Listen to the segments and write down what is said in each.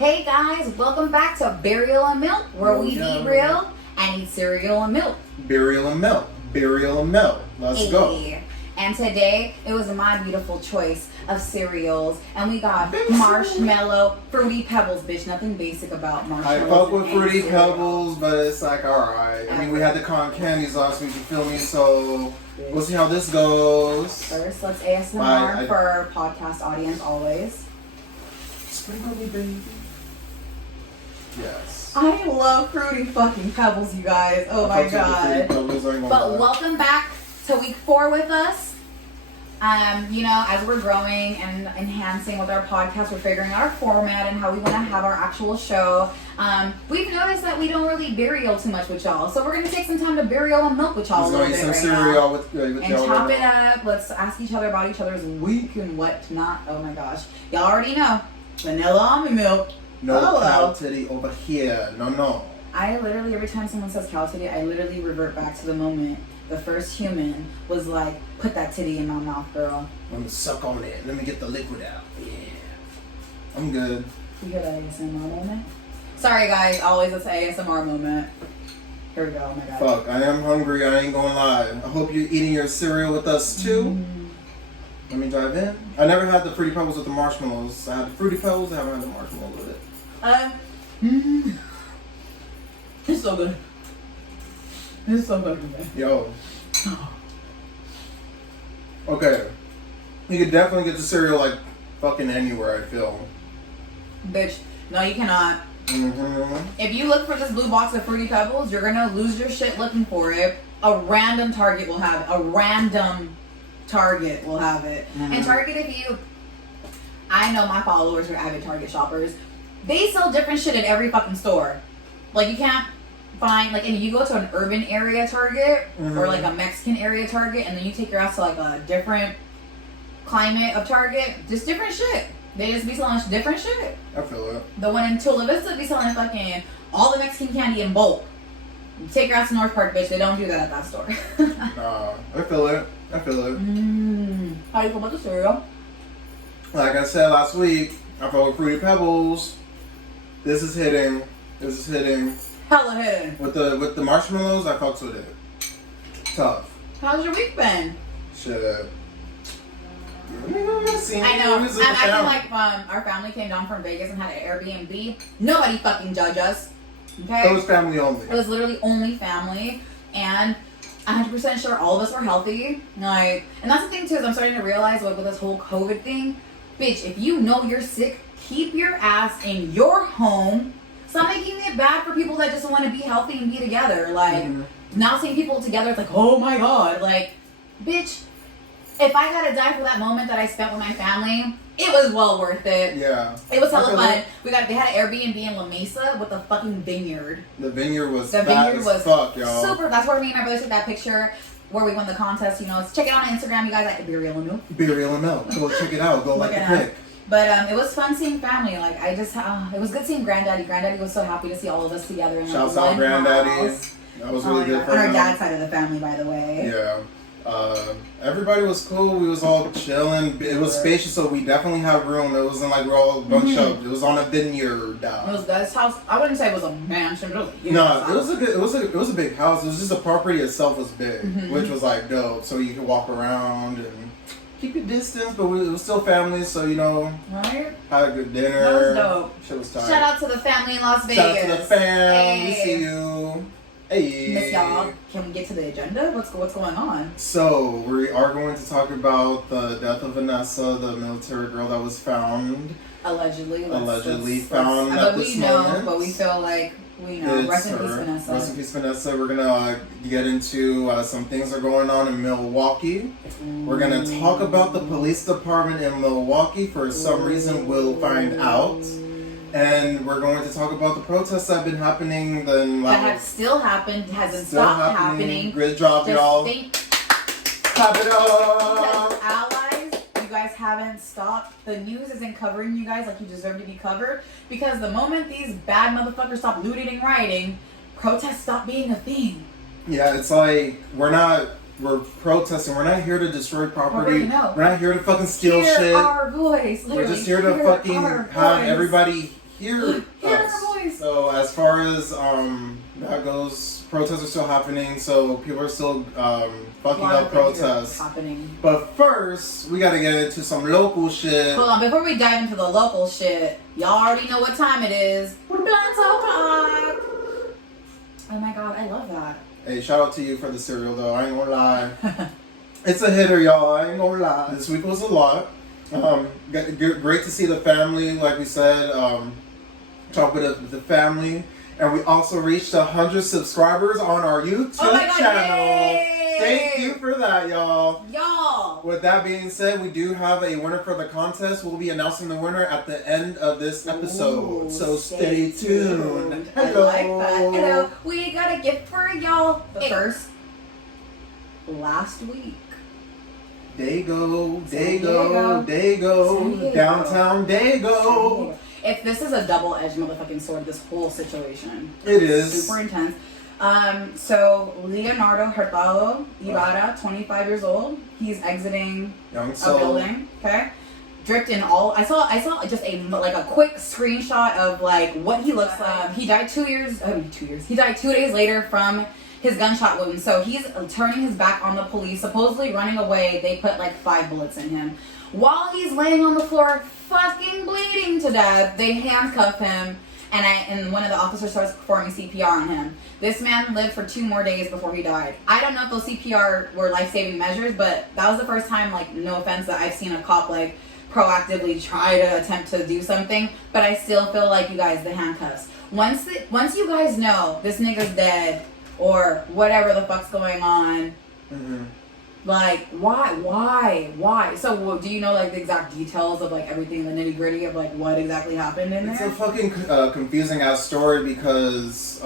Hey guys, welcome back to Burial and Milk, where we eat real and eat cereal and milk. Burial and milk. Burial and milk. Let's go. And today, it was my beautiful choice of cereals. And we got marshmallow, Fruity Pebbles, bitch. Nothing basic about marshmallows. I fuck with Fruity Pebbles, but it's like, alright. I mean, we had the cotton candies last week, you feel me? So, we'll see how this goes. First, let's ASMR for our podcast audience, always. Sprinkle me, baby. Yes. I love Fruity fucking Pebbles, you guys. Oh my god. But welcome back to week 4 with us. You know, as we're growing and enhancing with our podcast, we're figuring out our format and how we want to have our actual show. We've noticed that we don't really burial too much with y'all, so we're gonna take some time to burial and milk with y'all a little bit right now. With and chop it up. Let's ask each other about each other's week and what not. Oh my gosh, y'all already know vanilla almond milk. No cow titty over here. No. I literally, every time someone says cow titty, I literally revert back to the moment the first human was like, put that titty in my mouth, girl. Let me suck on it. Let me get the liquid out. Yeah. I'm good. You get an ASMR moment? Sorry, guys. Always it's an ASMR moment. Here we go. Oh, my God. Fuck. I am hungry. I ain't gonna lie. I hope you're eating your cereal with us, too. Let me dive in. I never had the Fruity Pebbles with the marshmallows. I had the Fruity Pebbles. I haven't had the marshmallows with it. It's so good. It's so good. Yo. Okay. You could definitely get the cereal like fucking anywhere, I feel. Bitch, no you cannot. If you look for this blue box of Fruity Pebbles, you're gonna lose your shit looking for it. A random Target will have it. And Target, I know my followers are avid Target shoppers. They sell different shit at every fucking store. Like you can't find, like, and you go to an urban area Target or like a Mexican area Target, and then you take your ass to like a different climate of Target, just different shit. They just be selling different shit. I feel it. The one in Chula Vista be selling fucking all the Mexican candy in bulk. You take your ass to North Park, bitch. They don't do that at that store. I feel it. How do you feel about the cereal? Like I said last week, I felt with Fruity Pebbles. This is hitting. Hella hitting. With the marshmallows, I fucked with it. Tough. How's your week been? Shit. I know. I'm acting like our family came down from Vegas and had an Airbnb. Nobody fucking judge us. Okay? It was family only. It was literally only family. And 100% sure all of us were healthy. Like, and that's the thing too, is I'm starting to realize like with this whole COVID thing, bitch, if you know you're sick, keep your ass in your home. Stop making it bad for people that just want to be healthy and be together. Like, now seeing people together, it's like, oh my god. Like, bitch, if I gotta die for that moment that I spent with my family, it was well worth it. Yeah. It was hella fun. They had an Airbnb in La Mesa with a fucking vineyard. The vineyard was fuck, y'all. Super. That's where me and my brother took that picture where we won the contest. You know, check it out on Instagram, you guys, at Burial and Milk. Burial and Milk. Go check it out. Go like the pic. But it was fun seeing family. Like it was good seeing Granddaddy. Granddaddy was so happy to see all of us together. Shouts out Granddaddy. That was really good for him. On our dad's side of the family, by the way. Yeah. Everybody was cool. We was all chilling. It was spacious, so we definitely have room. It wasn't like we're all a bunch of. It was on a vineyard. It was this house. I wouldn't say it was a mansion, but it was it was a big house. It was just the property itself was big, which was like dope. So you could walk around and keep your distance, but it was still family. So you know, right? Had a good dinner. That was dope. Shit was tight. Shout out to the family in Las Vegas. Shout out to the fam. We see you. Hey. Miss y'all, can we get to the agenda? What's going on? So, we are going to talk about the death of Vanessa, the military girl that was found. Allegedly found at this moment. But we feel like we know. Rest in peace, Vanessa. Rest in peace, Vanessa. We're going to get into some things that are going on in Milwaukee. We're going to talk about the police department in Milwaukee. For some reason, we'll find out. And we're going to talk about the protests that have been happening. That have still happened, hasn't stopped happening. Grid drop, y'all. Clap it up. Because allies, you guys haven't stopped. The news isn't covering you guys like you deserve to be covered. Because the moment these bad motherfuckers stop looting and rioting, protests stop being a thing. Yeah, it's like we're protesting. We're not here to destroy property. We're not here to fucking steal shit. Our voice. We're just here to fucking have everybody hear us. Our voice. So as far as that goes, protests are still happening. So people are still fucking up protests. Happening. But first, we gotta get into some local shit. Hold on, before we dive into the local shit, y'all already know what time it is. Blunt o'clock. Oh my god, I love that. Hey, shout out to you for the cereal though. I ain't gonna lie. It's a hitter, y'all. I ain't gonna lie. This week was a lot. Great to see the family, like we said. Talk with the family. And we also reached 100 subscribers on our YouTube channel. Yay! Thank you for that, y'all. Y'all. With that being said, we do have a winner for the contest. We'll be announcing the winner at the end of this episode. Ooh, so stay tuned. Hello. I like that. Hello. We got a gift for y'all. But first, last week. Daygo, Daygo. Downtown Daygo. If this is a double-edged motherfucking sword, this whole situation. It is. Super intense. So Leonardo Hurtado Ibarra, 25 years old. He's exiting a building. Okay. Dripped in all. I saw just a quick screenshot of like what he looks like. He died 2 years. He died 2 days later from his gunshot wound. So he's turning his back on the police, supposedly running away. They put like 5 bullets in him. While he's laying on the floor, fucking bleeding to death, they handcuff him, and one of the officers starts performing CPR on him. This man lived for 2 more days before he died. I don't know if those CPR were life-saving measures, but that was the first time, like, no offense, that I've seen a cop, like, proactively try to attempt to do something, but I still feel like, you guys, the handcuffs. Once you guys know this nigga's dead, or whatever the fuck's going on, like, why? So, do you know, like, the exact details of, like, everything, the nitty-gritty of, like, what exactly happened in there? It's a fucking confusing-ass story because,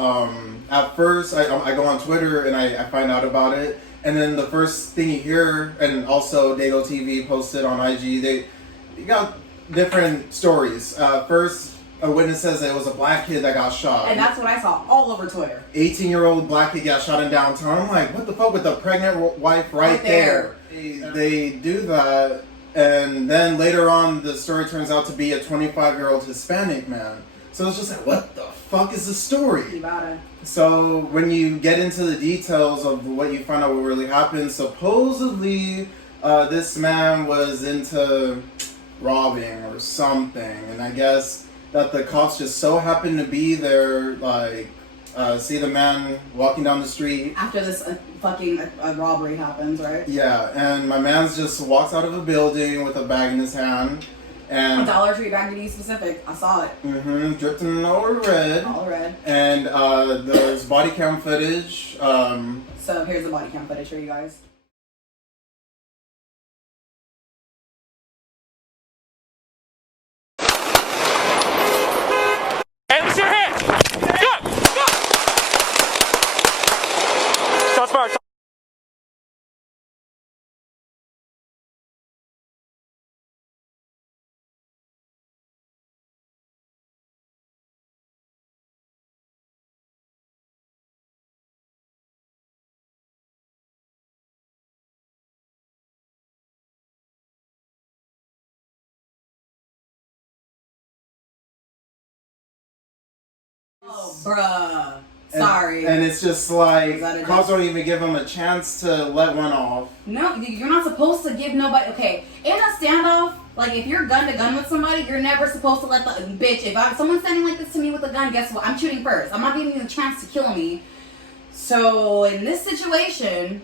at first, I go on Twitter and I find out about it, and then the first thing you hear, and also Daygo TV posted on IG, they got different stories. First, a witness says that it was a black kid that got shot. And that's what I saw all over Twitter. 18-year-old black kid got shot in downtown. I'm like, what the fuck with the pregnant wife right there? They do that, and then later on, the story turns out to be a 25-year-old Hispanic man. So it's just like, what the fuck is the story? So when you get into the details of what you find out what really happened, supposedly this man was into robbing or something, and I guess that the cops just so happened to be there, like, see the man walking down the street. After this fucking robbery happens, right? Yeah, and my man's just walks out of a building with a bag in his hand. And a Dollar Tree bag, to be specific. I saw it. Dripped in all red. All red. And there's body cam footage. So here's the body cam footage for you guys. Oh, bruh. Sorry. And it's just like, cops don't even give them a chance to let one off. No, you're not supposed to give nobody, okay, in a standoff, like, if you're gun to gun with somebody, you're never supposed to let the, bitch, if someone's standing like this to me with a gun, guess what? I'm shooting first. I'm not giving you the chance to kill me. So, in this situation,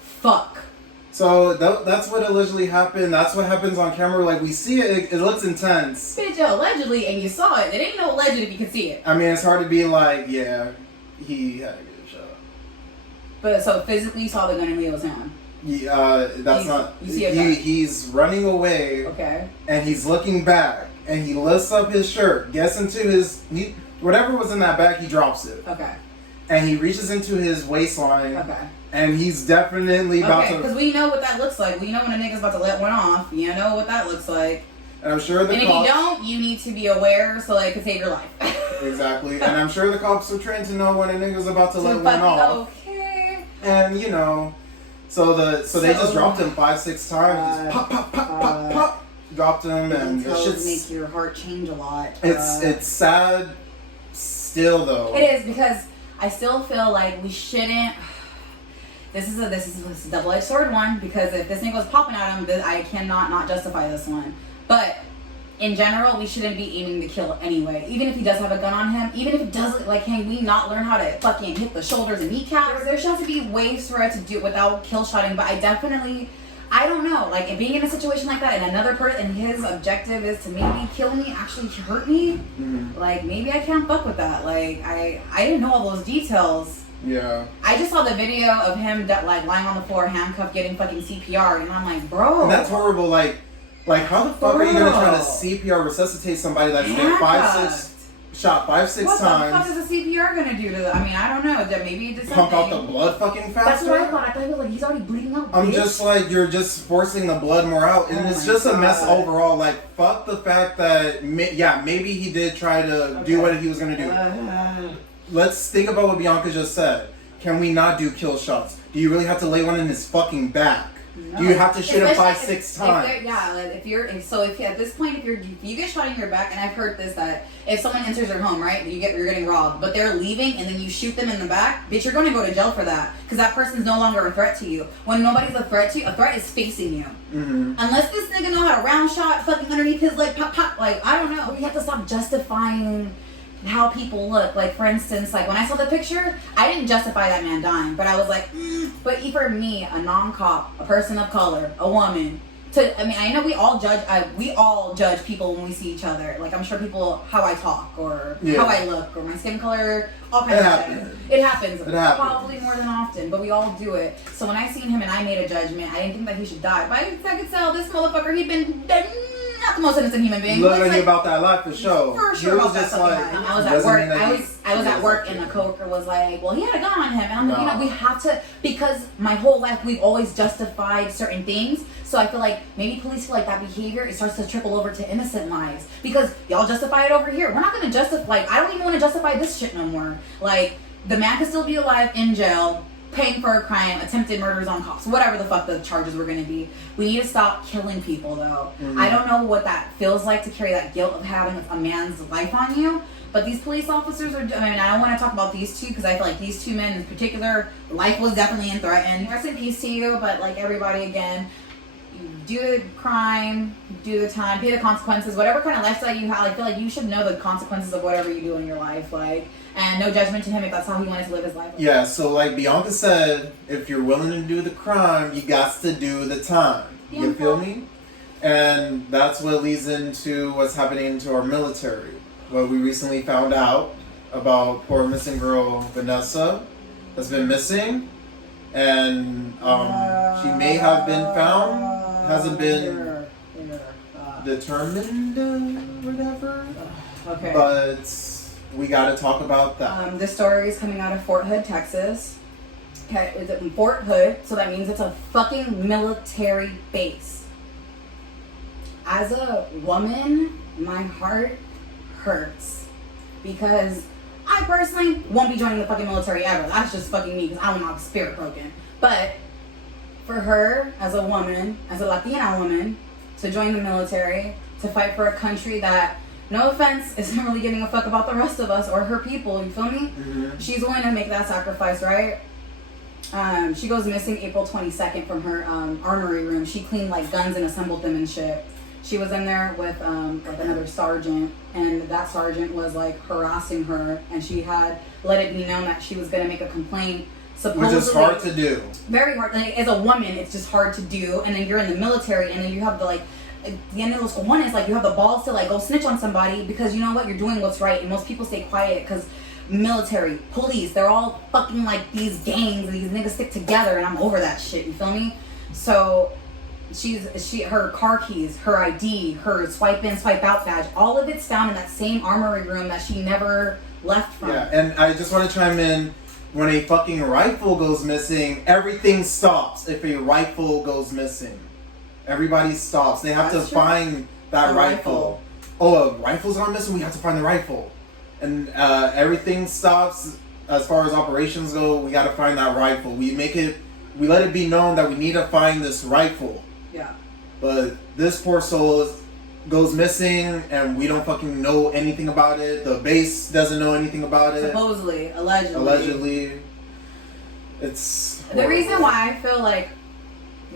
fuck. So, that's what allegedly happened. That's what happens on camera. Like, we see it. It looks intense. Bitch, allegedly, and you saw it. It ain't no alleged if you can see it. I mean, it's hard to be like, yeah, he had to get a shot. But, so, physically, you saw the gun in Leo's hand? Yeah, that's not... You see a gun? He's running away. Okay. And he's looking back. And he lifts up his shirt. Gets into his... whatever was in that bag, he drops it. Okay. And he reaches into his waistline. Okay. And he's definitely about to... because we know what that looks like. We know when a nigga's about to let one off. You know what that looks like. And I'm sure the cops... And if you don't, you need to be aware so it could save your life. Exactly. And I'm sure the cops are trained to know when a nigga's about to let one off. Okay. And, you know... So they just dropped him 5-6 times. Pop, pop, pop, pop, pop. dropped him, and the details make your heart change a lot. It's sad still, though. It is, because I still feel like we shouldn't. This is a double-edged sword one, because if this nigga was popping at him, I cannot not justify this one. But in general, we shouldn't be aiming to kill anyway. Even if he does have a gun on him, even if it doesn't, like, can we not learn how to fucking hit the shoulders and kneecaps? There should have to be ways for us to do it without kill shotting, but I don't know, like, being in a situation like that and another person, and his objective is to maybe kill me, actually hurt me, like, maybe I can't fuck with that. Like, I didn't know all those details. Yeah. I just saw the video of him like lying on the floor, handcuffed, getting fucking CPR, and I'm like, bro. And that's horrible. Like how the fuck are you gonna try to CPR resuscitate somebody that's been shot 5-6 times? What the fuck is a CPR gonna do to them? I mean, I don't know. Maybe it did something. Pump out the blood fucking faster? That's what I thought. I thought he was like, he's already bleeding out. I'm just like, you're just forcing the blood more out. And it's just a mess overall. Like, fuck the fact that, maybe he did try to do what he was gonna do. Let's think about what Bianca just said. Can we not do kill shots? Do you really have to lay one in his fucking back? No. Do you have to shoot him 5-6 times? If at this point, if you get shot in your back, and I've heard this, that if someone enters your home, right, you're getting robbed, but they're leaving, and then you shoot them in the back, bitch, you're going to go to jail for that, because that person's no longer a threat to you. When nobody's a threat to you, a threat is facing you. Unless this nigga know how to round shot fucking underneath his leg, pop, pop, like, I don't know. We have to stop justifying how people look. Like, for instance, like when I saw the picture, I didn't justify that man dying, but I was like, but for me, a non-cop, a person of color, a woman, I know we all judge people when we see each other. Like, I'm sure people, how I talk, or how I look, or my skin color, all kinds of shit. It happens. Probably more than often, but we all do it. So when I seen him and I made a judgment, I didn't think that he should die. But I could tell this motherfucker, he'd been dead. Not the most innocent human being. Learning like, about that life for sure. For sure. About that I was at work. I was at work, and the coworker was like, "Well, he had a gun on him," and I'm like, we have to, because my whole life we've always justified certain things. So I feel like maybe police feel like that behavior, it starts to trickle over to innocent lives, because y'all justify it over here. We're not gonna justify. Like, I don't even want to justify this shit no more. Like, the man could still be alive in jail, paying for a crime, attempted murders on cops, whatever the fuck the charges were going to be. We need to stop killing people, though. I don't know what that feels like, to carry that guilt of having a man's life on you. But these police officers are, I don't want to talk about these two, because I feel like these two men in particular, life was definitely in threatened. Rest in peace to you, but like everybody, again, do the crime, do the time, pay the consequences, whatever kind of lifestyle you have. I feel like you should know the consequences of whatever you do in your life, like, and no judgment to him if that's how he wanted to live his life. Yeah, so like Bianca said, if you're willing to do the crime, you got to do the time. You feel me? And that's what leads into what's happening to our military. What we recently found out about poor missing girl Vanessa has been missing, and she may have been found, hasn't been determined or whatever. Okay. But we got to talk about that. This story is coming out of Fort Hood, Texas. Okay, is it in Fort Hood? So that means it's a fucking military base. As a woman, my heart hurts, because I personally won't be joining the fucking military ever. That's just fucking me, because I don't want my spirit broken. But for her, as a woman, as a Latina woman, to join the military, to fight for a country that, no offense, isn't really giving a fuck about the rest of us or her people, you feel me? She's willing to make that sacrifice, right? She goes missing April 22nd from her armory room. She cleaned like guns and assembled them and shit. She was in there with like another sergeant, and that sergeant was like harassing her, and she had let it be known that she was gonna make a complaint. Supposedly, which is hard to do. Very hard. Like, as a woman, it's just hard to do. And then you're in the military, and then you have the like. The end of the school, one is like you have the balls to like go snitch on somebody, because you know what, you're doing what's right, and most people stay quiet because military, police, they're all fucking like these gangs, and these niggas stick together, and I'm over that shit, you feel me? So her car keys, her ID, her swipe in, swipe out badge, all of it's found in that same armory room that she never left from. Yeah, and I just want to chime in, when a fucking rifle goes missing, everything stops. If a rifle goes missing, everybody stops. They have to find that rifle. Oh, rifles are missing? We have to find the rifle. And everything stops. As far as operations go, we got to find that rifle. We let it be known that we need to find this rifle. Yeah. But this poor soul goes missing, and we don't fucking know anything about it. The base doesn't know anything about it. Supposedly, allegedly. Allegedly. It's horrible. The reason why I feel like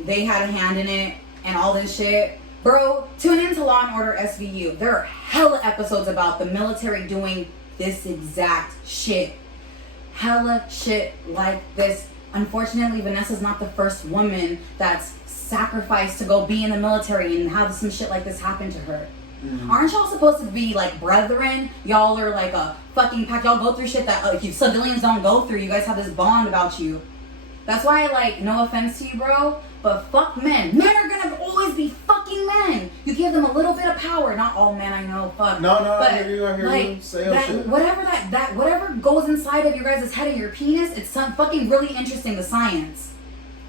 they had a hand in it and all this shit, bro, tune into Law and Order SVU. There are hella episodes about the military doing this exact shit. Hella shit like this. Unfortunately, Vanessa's not the first woman that's sacrificed to go be in the military and have some shit like this happen to her. Mm-hmm. Aren't y'all supposed to be like brethren? Y'all are like a fucking pack. Y'all go through shit that civilians don't go through. You guys have this bond about you. That's why, like, no offense to you, bro, but fuck men. Men are gonna always be fucking men. You give them a little bit of power. Not all men, I know, fuck. No, but I hear you. Say that, shit. Whatever goes inside of your guys' head and your penis, it's some fucking really interesting, the science.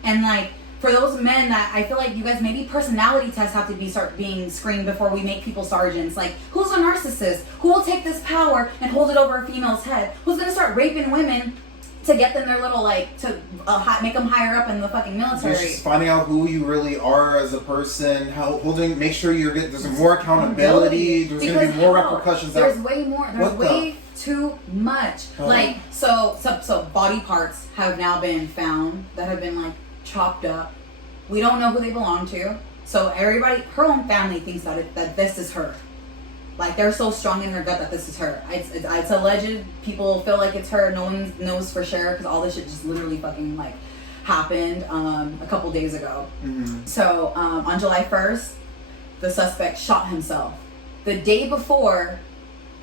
And, like, for those men that I feel like you guys, maybe personality tests have to start being screened before we make people sergeants. Like, who's a narcissist? Who will take this power and hold it over a female's head? Who's gonna start raping women to get them their little, like, to make them higher up in the fucking military? Just finding out who you really are as a person, make sure you're getting, there's more accountability, there's going to be more repercussions. There's way more, there's way too much. Like, so body parts have now been found that have been, like, chopped up. We don't know who they belong to. So everybody, her own family thinks that this is her. Like, they're so strong in their gut that this is her. It's alleged. People feel like it's her. No one knows for sure because all this shit just literally fucking, like, happened a couple days ago. Mm-hmm. So on July 1st, the suspect shot himself. The day before,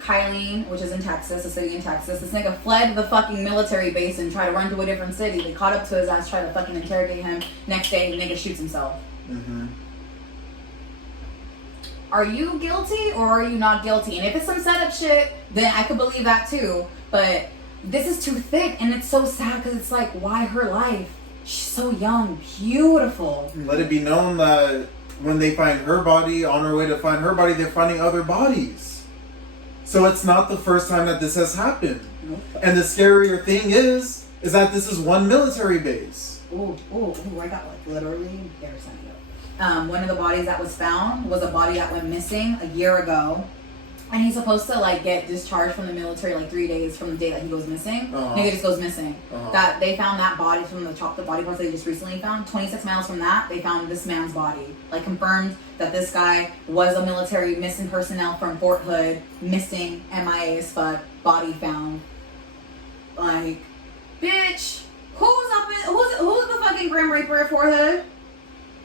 Kylene, which is in Texas, a city in Texas, this nigga fled the fucking military base and tried to run to a different city. They caught up to his ass, tried to fucking interrogate him. Next day, the nigga shoots himself. Mm-hmm. Are you guilty or are you not guilty? And if it's some setup shit, then I could believe that too. But this is too thick, and it's so sad because it's like, why her life? She's so young, beautiful. Let it be known that when they find her body, on her way to find her body, they're finding other bodies. So it's not the first time that this has happened. Nope. And the scarier thing is that this is one military base. Ooh, I got, like, literally, there's something. One of the bodies that was found was a body that went missing a year ago. And he's supposed to, like, get discharged from the military, like, 3 days from the day that he goes missing. Nigga just goes missing. That they found that body from the body parts they just recently found. 26 miles from that, they found this man's body. Like, confirmed that this guy was a military missing personnel from Fort Hood, missing, MIA as fuck, body found. Like, bitch, who's the fucking Grim Reaper at Fort Hood?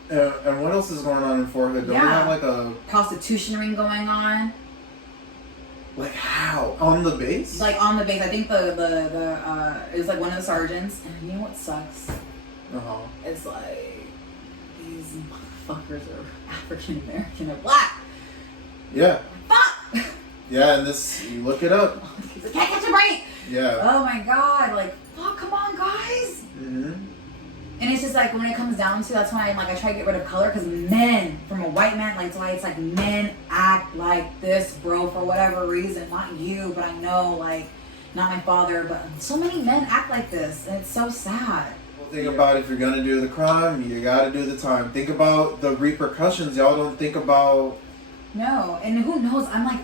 And what else is going on in Fort Hood? Don't we have, like, a prostitution ring going on? Like, how? On the base? Like, on the base. I think it was like one of the sergeants. And you know what sucks? It's like, these motherfuckers are African American or black. Yeah. Fuck! Yeah, and this, you look it up. I can't catch a break! Yeah. Oh my god, like, fuck, come on, guys! Mm-hmm. And it's just like, when it comes down to, that's why I'm like, I try to get rid of color, because men, from a white man, like, it's like men act like this, bro, for whatever reason. Not you, but I know, like, not my father, but so many men act like this, and it's so sad. Well, think about, if you're gonna do the crime, you gotta do the time. Think about the repercussions. Y'all don't think about... No, and who knows? I'm like,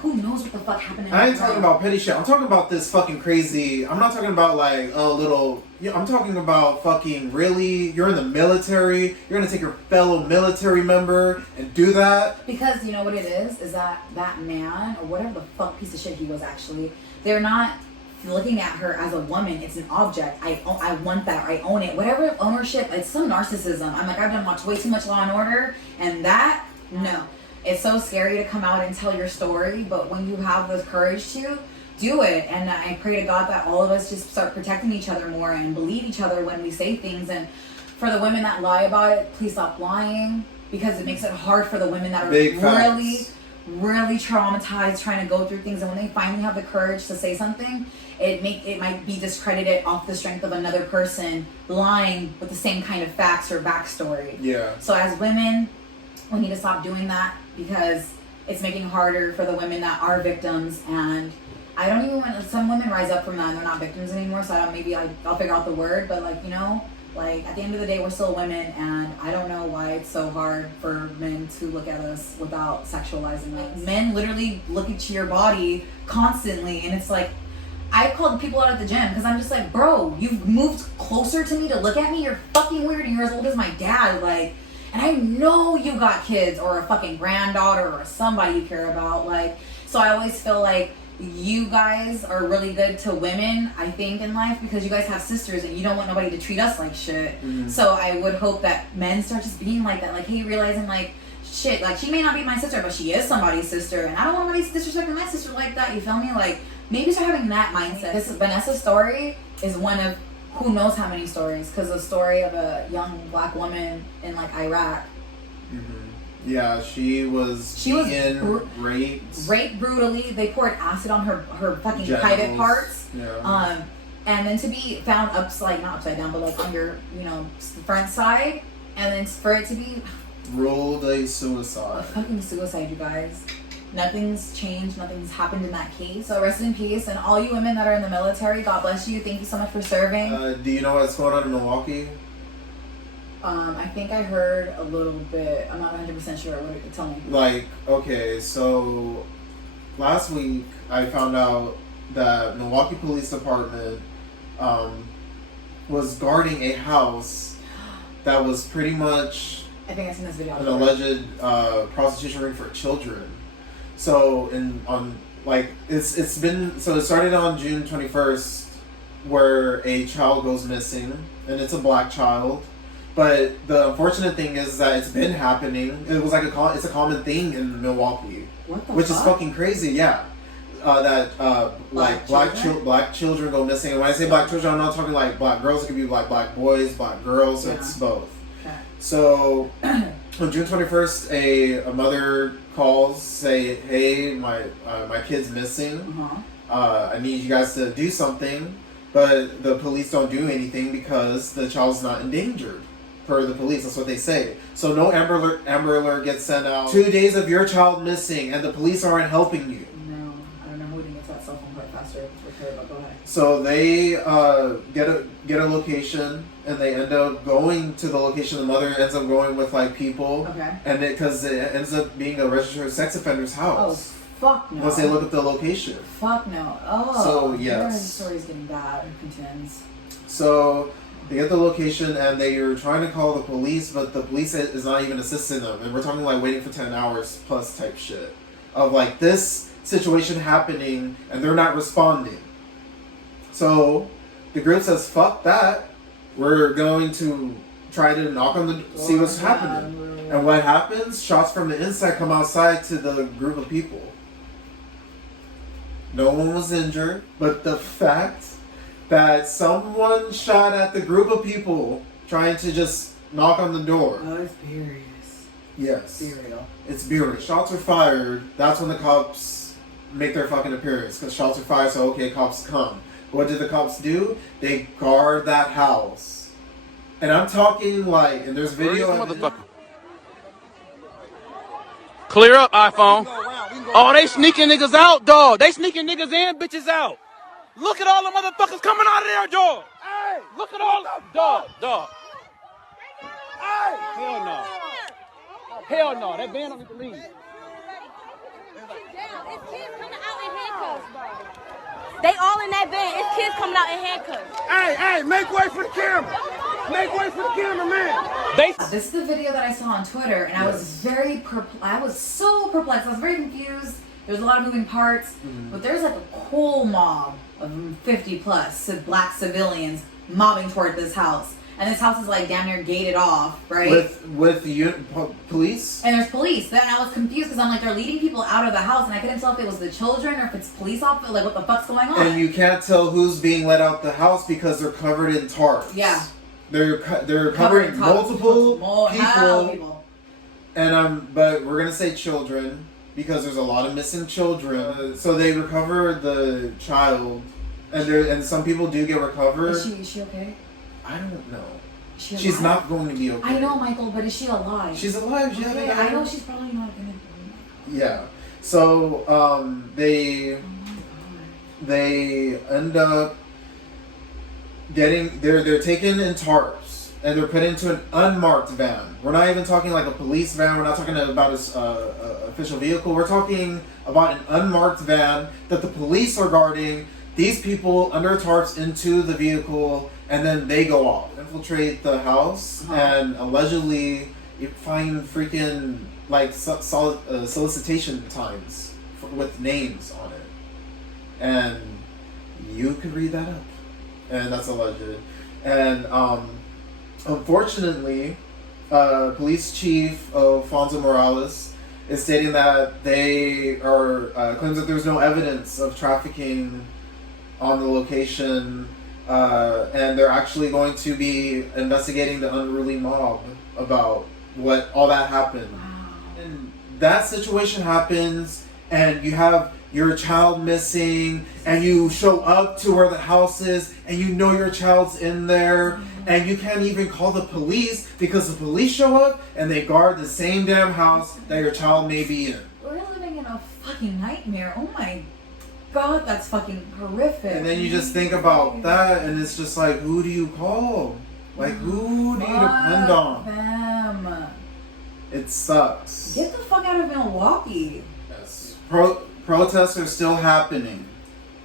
who knows what the fuck happened in I ain't talking about petty shit. I'm talking about this fucking crazy... I'm not talking about, like, I'm talking about fucking, really, you're in the military, you're gonna take your fellow military member and do that? Because you know what it is that man, or whatever the fuck piece of shit he was actually, they're not looking at her as a woman. It's an object. I want that, or I own it. Whatever ownership, it's some narcissism. I'm like, I've done watched way too much Law and Order, and that, no. It's so scary to come out and tell your story, but when you have the courage to, do it. And I pray to God that all of us just start protecting each other more and believe each other when we say things. And for the women that lie about it, please stop lying, because it makes it hard for the women that are really traumatized trying to go through things. And when they finally have the courage to say something, it might be discredited off the strength of another person lying with the same kind of facts or backstory. Yeah. So as women, we need to stop doing that, because it's making it harder for the women that are victims. And I don't even want, some women rise up from that and they're not victims anymore, so I'll figure out the word, but, like, you know, Like, at the end of the day, we're still women, and I don't know why it's so hard for men to look at us without sexualizing us. Men literally look at your body constantly, and it's like, I called people out at the gym because I'm just like, bro, you've moved closer to me to look at me. You're fucking weird, and you're as old as my dad. Like, and I know you got kids or a fucking granddaughter or somebody you care about. Like, so I always feel like you guys are really good to women, I think, in life, because you guys have sisters and you don't want nobody to treat us like shit. So I would hope that men start just being like that. Like, hey, realizing like, shit, like, she may not be my sister, but she is somebody's sister, and I don't want to be disrespecting my sister like that. You feel me? Like, maybe start having that mindset. This Vanessa story is one of who knows how many stories, because the story of a young black woman in like Iraq. Yeah, she was raped brutally. They poured acid on her fucking genitals. Private parts. Yeah. And then to be found not upside down, but like on your, front side, and then for it to be ruled a suicide. A fucking suicide, you guys. Nothing's changed. Nothing's happened in that case. So rest in peace, and all you women that are in the military, God bless you. Thank you so much for serving. Do you know what's going on in Milwaukee? I think I heard a little bit. I'm not 100% sure. What tell me? Like, okay, so last week I found out that Milwaukee Police Department was guarding a house that was pretty much I think I've seen this video. an alleged prostitution ring for children. So it started on June 21st, where a child goes missing, and it's a black child. But the unfortunate thing is that it's been happening. It was like it's a common thing in Milwaukee, which is fucking crazy. Yeah, black children go missing. And when I say black children, I'm not talking like black girls. It could be like black boys, black girls. So it's both. Okay. So on June 21st, a mother calls, say, "Hey, my kid's missing. I need you guys to do something." But the police don't do anything because the child's not endangered. Per the police, that's what they say. So no Amber Alert gets sent out. 2 days of your child missing, and the police aren't helping you. No, I don't know who didn't get that cell phone quite faster. But go ahead. So they get a location, and they end up going to the location. The mother ends up going with like people, and because it ends up being a registered sex offender's house. Oh, fuck no. Once they look at the location. Fuck no. Oh. So yes. The story's getting bad. It contends. So they get the location, and they are trying to call the police, but the police is not even assisting them. And we're talking like waiting for 10 hours plus type shit. Of like this situation happening, and they're not responding. So the group says, fuck that. We're going to try to knock on the see what's happening. And what happens? Shots from the inside come outside to the group of people. No one was injured, but the fact that someone shot at the group of people trying to just knock on the door. Oh, it's serious. Yes. Be real. It's be real. Shots were fired. That's when the cops make their fucking appearance. Because shots were fired, so okay, cops come. What did the cops do? They guard that house. And I'm talking like, and there's video of it. Clear up, iPhone. Oh, they sneaking niggas out, dog. They sneaking niggas and bitches out. Look at all the motherfuckers coming out of there, dog. Hey, look at all dog. Hey, hell no. Hell no. That van don't need to leave. It's kids coming out in handcuffs. They all in that van. It's kids coming out in handcuffs. Hey, make way for the camera. Make way for the camera, man. This is the video that I saw on Twitter, and I was so perplexed. I was very confused. There was a lot of moving parts, but there's like a cool mob of 50 plus black civilians mobbing toward this house. And this house is like damn near gated off, right? With police? And there's police. Then I was confused because I'm like, they're leading people out of the house, and I couldn't tell if it was the children or if it's police officers. Like, what the fuck's going on? And you can't tell who's being let out the house because they're covered in tarps. Yeah. They're covering multiple people. And but we're gonna say children because there's a lot of missing children. So they recover the child, and some people do get recovered. Is she okay? I don't know. She's not going to be okay. I know, Michael, but is she alive? She's alive, yeah. Okay, I know she's probably not gonna be. Yeah. So they end up getting they're taken in tarps and they're put into an unmarked van. We're not even talking like a police van. We're not talking about a official vehicle. We're talking about an unmarked van that the police are guarding. These people under tarps into the vehicle, and then they go off, infiltrate the house, and allegedly you find freaking like solicitation times with names on it, and you could read that up, and that's alleged. And unfortunately, Police Chief Alfonso Morales is stating that they are claims that there's no evidence of trafficking on the location, and they're actually going to be investigating the unruly mob about what all that happened. And that situation happens, and you have your child missing, and you show up to where the house is, and you know your child's in there, and you can't even call the police because the police show up and they guard the same damn house that your child may be in. We're living in a fucking nightmare. Oh my God, that's fucking horrific. And then you just think about that, and it's just like, who do you call? Like, who do you depend on? Them. It sucks. Get the fuck out of Milwaukee. Yes. Protests are still happening.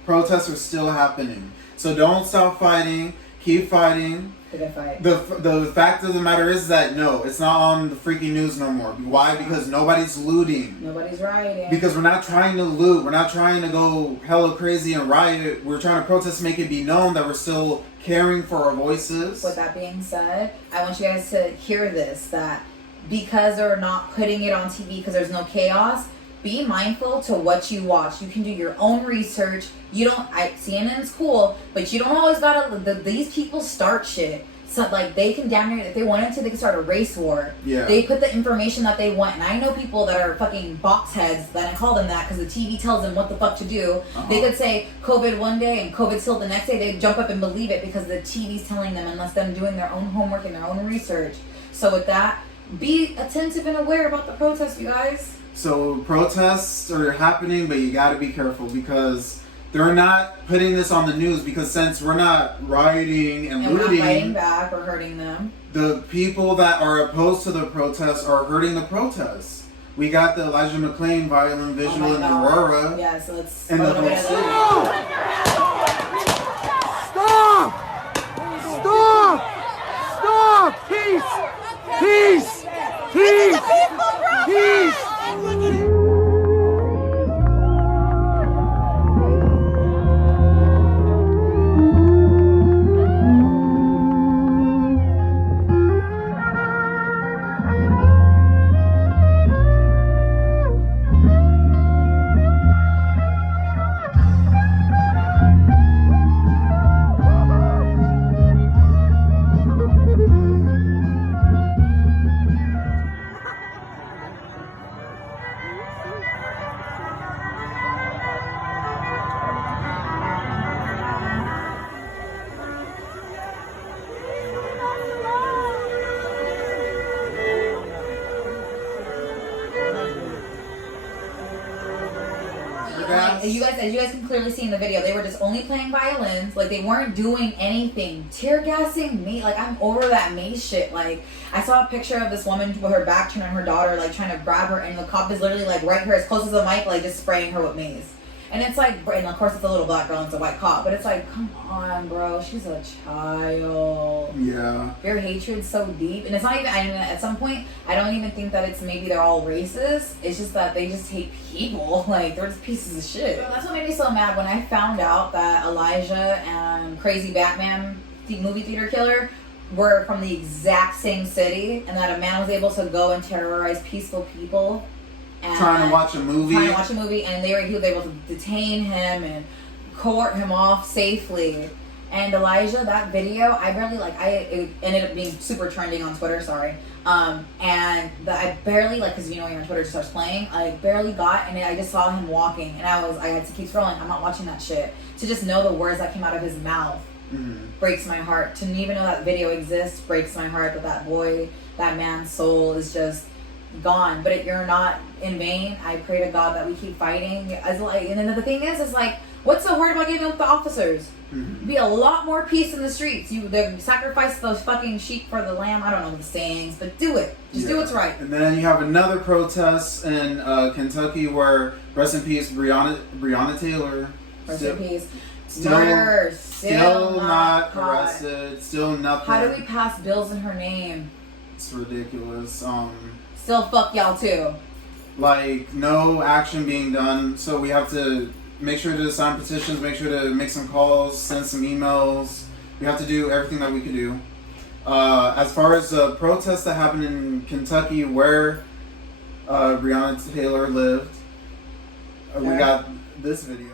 Protests are still happening. So don't stop fighting. Keep fighting. Good fight. The fact of the matter is that no, it's not on the freaking news no more. Why? Because nobody's looting. Nobody's rioting. Because we're not trying to loot. We're not trying to go hella crazy and riot. We're trying to protest, make it be known that we're still caring for our voices. With that being said, I want you guys to hear this, that because they're not putting it on TV because there's no chaos, be mindful to what you watch. You can do your own research. CNN's cool, but you don't always gotta. These people start shit. So like they can damn near, if they wanted to, they could start a race war. Yeah. They put the information that they want, and I know people that are fucking box heads. That I call them that because the TV tells them what the fuck to do. They could say COVID one day and COVID still the next day. They jump up and believe it because the TV's telling them, unless them doing their own homework and their own research. So with that, be attentive and aware about the protests, you guys. So protests are happening, but you got to be careful because they're not putting this on the news, because since we're not rioting and looting, we're not fighting back or hurting them, the people that are opposed to the protests are hurting the protests. We got the Elijah McClain violent visual in Aurora. Yeah, so let's and the Stop! Peace! Peace! As you guys can clearly see in the video, they were just only playing violins. Like, they weren't doing anything. Tear gassing me. Like, I'm over that maze shit. Like, I saw a picture of this woman with her back turned on her daughter, like, trying to grab her, and the cop is literally, like, right here as close as the mic, like, just spraying her with maze. And it's like, and of course it's a little black girl and it's a white cop, but it's like, come on, bro, she's a child. Yeah. Your hatred's so deep, and it's not even, I mean, at some point, I don't even think that it's maybe they're all racist. It's just that they just hate people. Like, they're just pieces of shit. So that's what made me so mad when I found out that Elijah and Crazy Batman, the movie theater killer, were from the exact same city, and that a man was able to go and terrorize peaceful people. And trying to watch a movie, and he was able to detain him and court him off safely. And Elijah, that video, it ended up being super trending on Twitter. Sorry, I barely because you know when Twitter starts playing, I barely got, and I just saw him walking, and I had to keep scrolling. I'm not watching that shit. To just know the words that came out of his mouth breaks my heart. To even know that video exists breaks my heart. That that man's soul is just gone. But you're not in vain. I pray to God that we keep fighting. And then the thing is like What's so hard about giving up the officers? Mm-hmm. Be a lot more peace in the streets. You sacrifice those fucking sheep for the lamb. I don't know the sayings, but do it. Just do what's right. And then you have another protest in Kentucky where, rest in peace, Breonna Taylor. Rest in peace. Murder. Still not caught. arrested. Still nothing. How do we pass bills in her name? It's ridiculous. Still fuck y'all too. Like, no action being done. So we have to make sure to sign petitions, make sure to make some calls, send some emails. We have to do everything that we can do. As far as the protests that happened in Kentucky where Breonna Taylor lived, we got this video.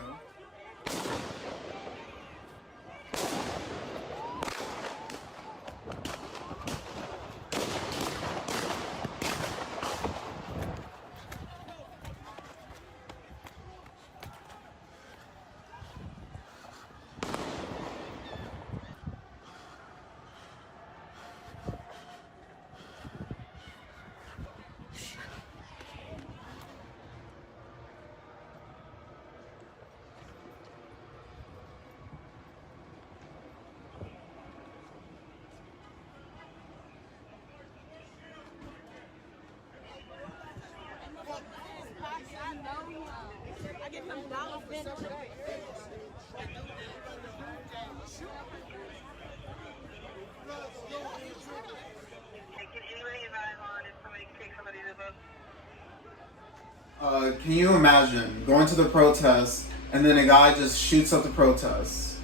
Can you imagine going to the protest and then a guy just shoots up the protest?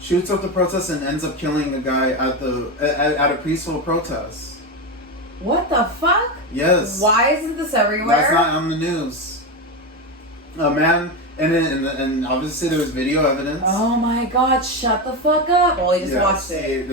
Shoots up the protest and ends up killing a guy at a peaceful protest. What the fuck? Yes. Why isn't this everywhere? That's not on the news. A man, and obviously there was video evidence. Oh my god, shut the fuck up. Well, you just watched it.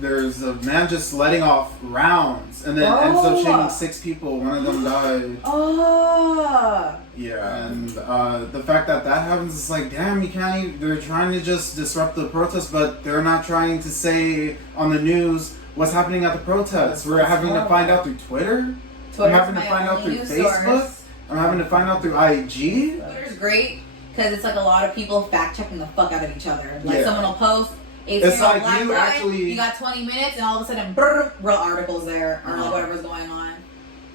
There's a man just letting off rounds and then ends up shooting 6 people. One of them died. Oh. Yeah, and the fact that happens is like, damn, you can't even, they're trying to just disrupt the protest, but they're not trying to say on the news what's happening at the protests. We're having to find out through Twitter. I'm having to find out through Facebook. I'm having to find out through IG. Twitter's great because it's like a lot of people fact checking the fuck out of each other. Like someone will post, it's like you actually, you got 20 minutes and all of a sudden, brr, real articles there or like whatever's going on.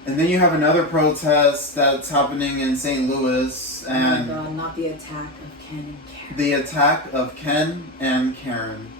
And then you have another protest that's happening in St. Louis, and oh my god, not the attack of Ken and Karen. The attack of Ken and Karen.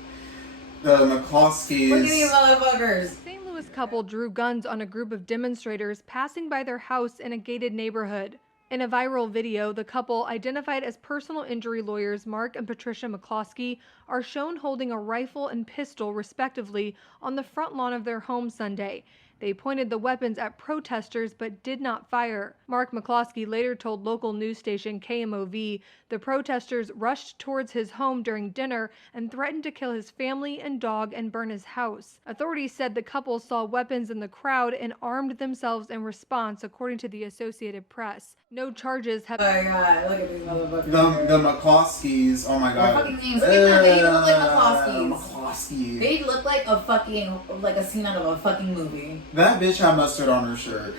The McCloskeys. Look at these motherfuckers. St. Louis couple drew guns on a group of demonstrators passing by their house in a gated neighborhood. In a viral video, the couple, identified as personal injury lawyers Mark and Patricia McCloskey, are shown holding a rifle and pistol, respectively, on the front lawn of their home Sunday. They pointed the weapons at protesters but did not fire. Mark McCloskey later told local news station KMOV the protesters rushed towards his home during dinner and threatened to kill his family and dog and burn his house. Authorities said the couple saw weapons in the crowd and armed themselves in response, according to the Associated Press. No charges have... Oh my god, look at these motherfuckers. The McCloskeys, oh my god. Their fucking names. Look at them, they even look like McCloskeys. McCloskey. They look like a scene out of a fucking movie. That bitch had mustard on her shirt.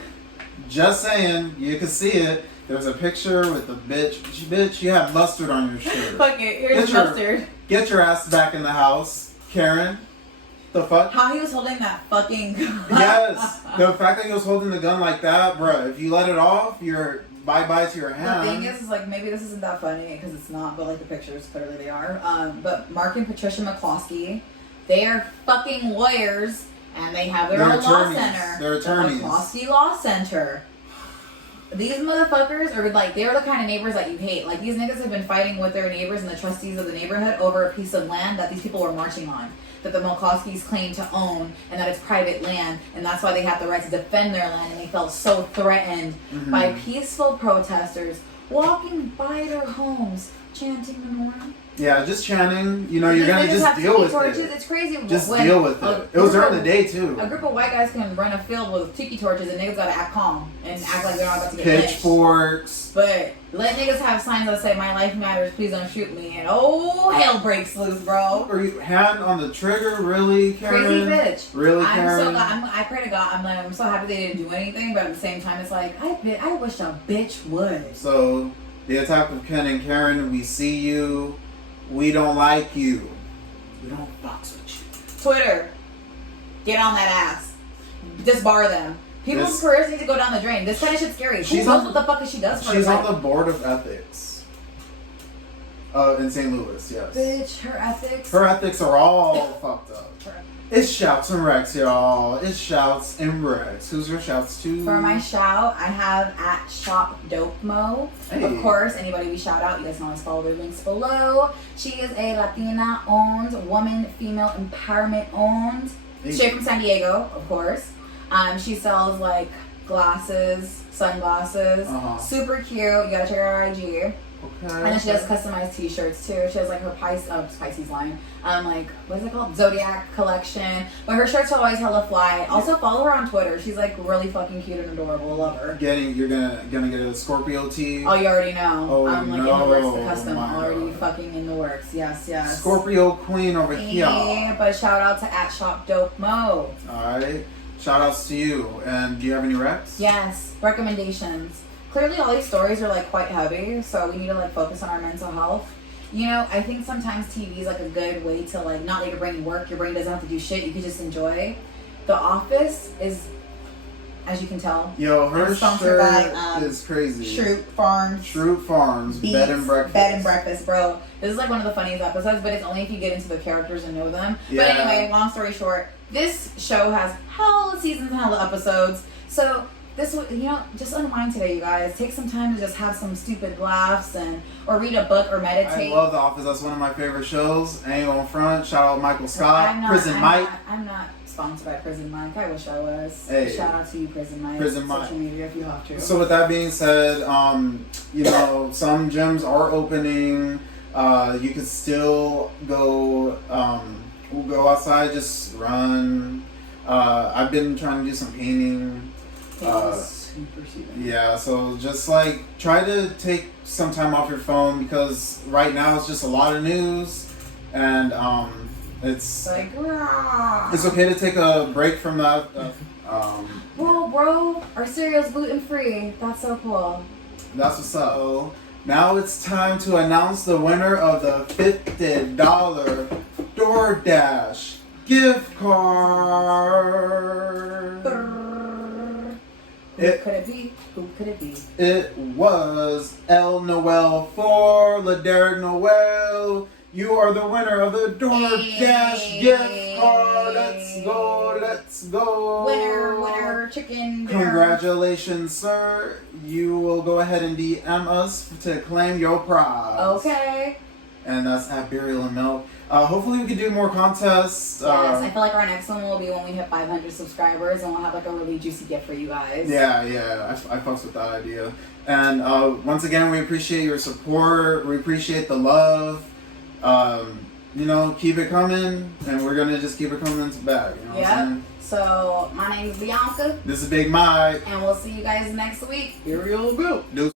Just saying, you can see it. There's a picture with the bitch. Bitch, you have mustard on your shirt. Fuck it, here's mustard. Get your ass back in the house, Karen. The fuck? How he was holding that fucking gun. Yes. The fact that he was holding the gun like that, bruh, if you let it off, you're bye-bye to your hand. The thing is like, maybe this isn't that funny because it's not, but like the pictures, clearly they are. But Mark and Patricia McCloskey, they are fucking lawyers and they have their own law center. They're attorneys. The McCloskey Law Center. These motherfuckers are like, they're the kind of neighbors that you hate. Like, these niggas have been fighting with their neighbors and the trustees of the neighborhood over a piece of land that these people were marching on, that the McCloskeys claim to own, and that it's private land, and that's why they have the right to defend their land, and they felt so threatened by peaceful protesters walking by their homes, chanting the Menorah. Yeah, just chanting. You know, you're gonna just deal with it. It's crazy. Just deal with it. It was during the day too. A group of white guys can run a field with tiki torches, and niggas gotta act calm and act like they're not about to get lynched. Pitchforks. But let niggas have signs that say "My life matters, please don't shoot me," and oh hell breaks loose, bro. Are you hand on the trigger, really, Karen? Crazy bitch. Really, Karen? I pray to God. I'm so happy they didn't do anything, but at the same time, it's like I wish a bitch would. So The attack of Ken and Karen, we see you. We don't like you. We don't box with you. Twitter, get on that ass. Disbar them. People's careers need to go down the drain. This kind of shit's scary. Who knows what the fuck she does for She's on the board of ethics. In St. Louis, yes. Bitch, her ethics. Her ethics are all fucked up. It's Shouts and Rex, y'all. It's Shouts and Rex. Who's your shouts to? For my shout, I have at Shop Dope Mo. Hey. Of course, anybody we shout out, you guys can always follow their links below. She is a Latina owned, woman, female empowerment owned. Hey. Straight from San Diego, of course. She sells like glasses, sunglasses. Super cute. You gotta check out her IG. Okay. And then she does customized t-shirts too. She has like her Pisces line. Like, what is it called? Zodiac collection. But her shirts are always hella fly. Also follow her on Twitter. She's like really fucking cute and adorable. Love her. You're gonna get a Scorpio tee. Oh, you already know. Oh, I'm like no. in the works, the custom. My Already God. fucking in the works. Yes, yes. Scorpio Queen over here. Yeah, but shout out to at Shop Dope Mo. Alright. Shout outs to you. And do you have any recs? Yes. Recommendations. Clearly all these stories are like quite heavy, so we need to like focus on our mental health. You know, I think sometimes TV is like a good way to like not let your brain work. Your brain doesn't have to do shit. You can just enjoy. The Office is, as you can tell, Yo, her sponsored shirt by, is crazy. Shroot Farms. Shroot Farms, Beats, bed and breakfast. Bed and breakfast, bro. This is like one of the funniest episodes, but it's only if you get into the characters and know them. Yeah. But anyway, long story short, this show has hella seasons and hella episodes. So this, you know, just unwind today, you guys. Take some time to just have some stupid laughs or read a book or meditate. I love The Office. That's one of my favorite shows. Ain't on front. Shout out Michael Scott. Prison Mike. I'm not sponsored by Prison Mike. I wish I was. Hey. Shout out to you, Prison Mike. Prison Mike. Social media if you have to. So with that being said, you know, some gyms are opening. You could still go outside, just run. I've been trying to do some painting. Yeah, so just like try to take some time off your phone because right now it's just a lot of news, and it's like, it's okay to take a break from that. Well, bro, our cereal's gluten free. That's so cool. That's what's up. So now it's time to announce the winner of the $50 DoorDash gift card. Who could it be? Who could it be? It was El Noel for LaDerrick Noel. You are the winner of the DoorDash gift card. Let's go, let's go. Winner, chicken dinner. Congratulations, sir. You will go ahead and DM us to claim your prize. Okay. And that's at Burial and Milk. Hopefully we can do more contests. Yes, I feel like our next one will be when we hit 500 subscribers and we'll have like a really juicy gift for you guys. Yeah, I fucks with that idea. And once again, we appreciate your support. We appreciate the love. You know, keep it coming, and we're gonna just keep it coming back. You know what I'm saying? So my name is Bianca. This is Big Mike. And we'll see you guys next week. Here we go.